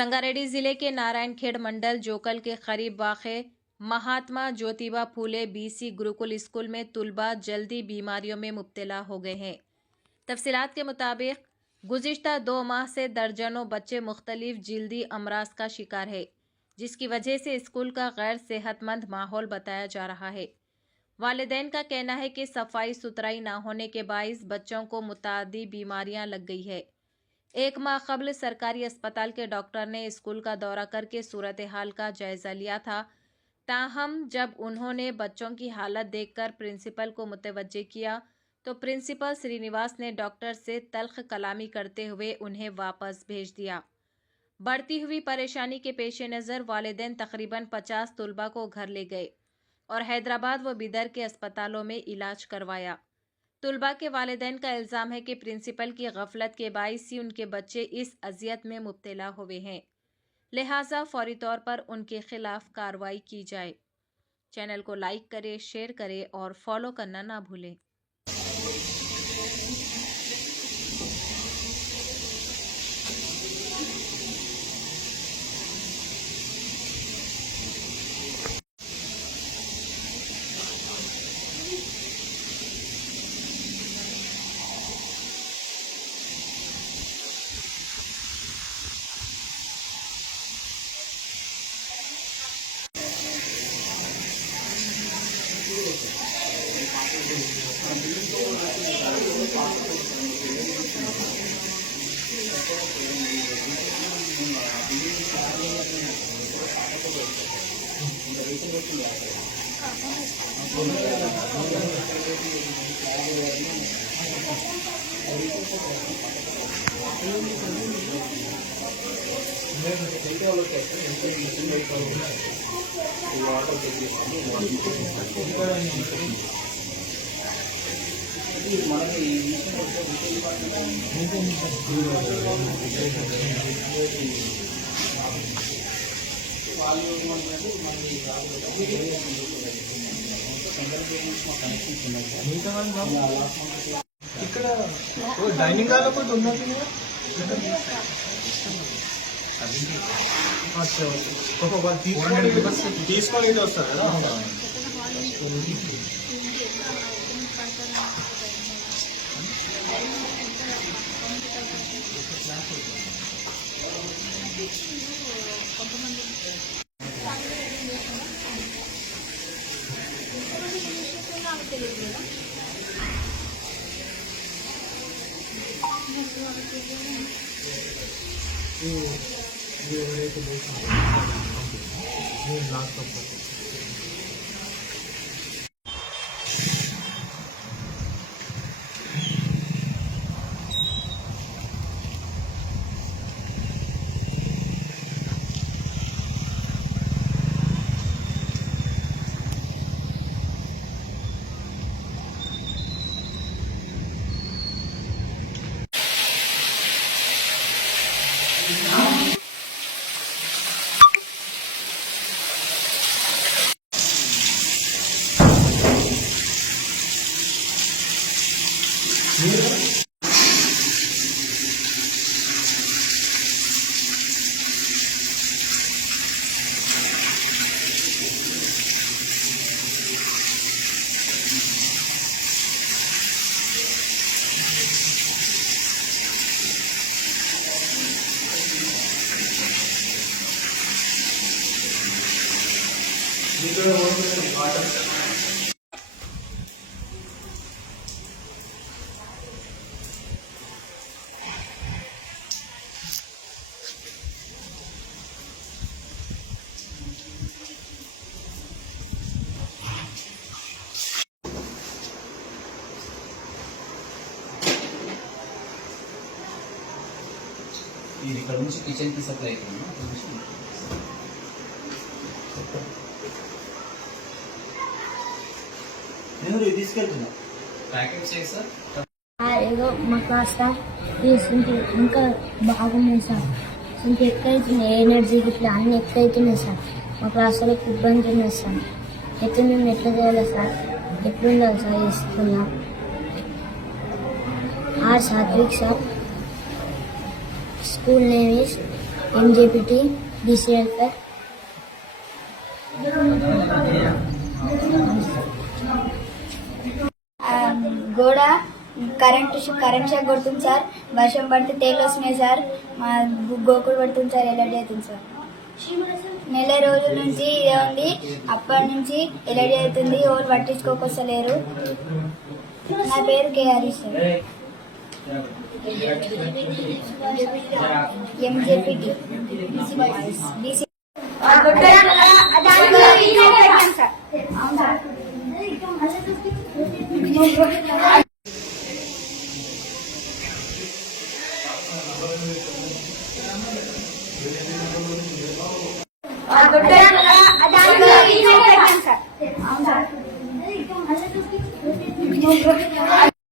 संगारेड्डी जिले के नारायणखेड़ मंडल जोकल के करीब वाक़े महात्मा ज्योतिबा फूले बीसी गुरुकुल स्कूल में तुलबा जल्दी बीमारियों में मुब्तला हो गए हैं। तफसीलात के मुताबिक गुज़िश्ता 2 माह से दर्जनों बच्चे मुख्तलिफ जल्दी अमराज का शिकार है, जिसकी वजह से स्कूल का गैर सेहतमंद माहौल बताया जा रहा है। वालिदैन का कहना है कि सफाई सुथराई न होने के बाइस बच्चों को मुतादी बीमारियां लग गई है। 1 माह कबल सरकारी अस्पताल के डॉक्टर ने स्कूल का दौरा करके सूरत हाल का जायजा लिया था। ताहम जब उन्होंने बच्चों की हालत देखकर प्रिंसिपल को मुतवज्जे किया तो प्रिंसिपल श्रीनिवास ने डॉक्टर से तल्ख कलामी करते हुए उन्हें वापस भेज दिया। बढ़ती हुई परेशानी के पेश नज़र वालिदैन तकरीबन 50 तुलबा को घर ले गए और हैदराबाद व बिदर के अस्पतालों में इलाज करवाया। तुलबा के वालिदैन का इल्ज़ाम है कि प्रिंसिपल की गफलत के बाइस ही उनके बच्चे इस अजियत में मुब्तला हुए हैं, लिहाजा फौरी तौर पर उनके खिलाफ कार्रवाई की जाए। चैनल को लाइक करें, शेयर करें और फॉलो करना ना भूलें। ఇక్కడ డైనింగ్ హాల్ ఒకటి ఉన్నది తీసుకొని ఇటు వస్తారు కదా. ఇది ఇక్కడ నుంచి కిచెన్ కి సప్లై అవుతుంది. నేను తీసుకెళ్తున్నా ప్యాకెట్స్ సార్. ఏదో మా క్లాస్ సార్ ఇంకా బాగున్నాయి సార్. ఇంకా ఎక్కువైతున్నాయి, ఎనర్జీ ఇట్లా అన్నీ ఎక్కువైతున్నాయి సార్. మా క్లాస్ వాళ్ళకి ఇబ్బంది ఉన్నాయి సార్. అయితే మేము ఎట్లా చేయాలి సార్? ఎట్లుండాలి సార్ ఈ స్కూల్లో? Satvik sir. School name is MJPT BC welfare. గోడ కరెంట్ షాక్ కొడుతుంది సార్. వర్షం పడితే తేలు వస్తున్నాయి సార్. మా గోకుడు పడుతుంది సార్. ఎలర్జీ అవుతుంది సార్. నెల రోజుల నుంచి ఇదే ఉంది. అప్పటి నుంచి ఎలర్జీ అవుతుంది. ఎవరు పట్టించుకోకొస్తలేరు. నా పేరు కేఆర్ఈ సార్. MJPT BC.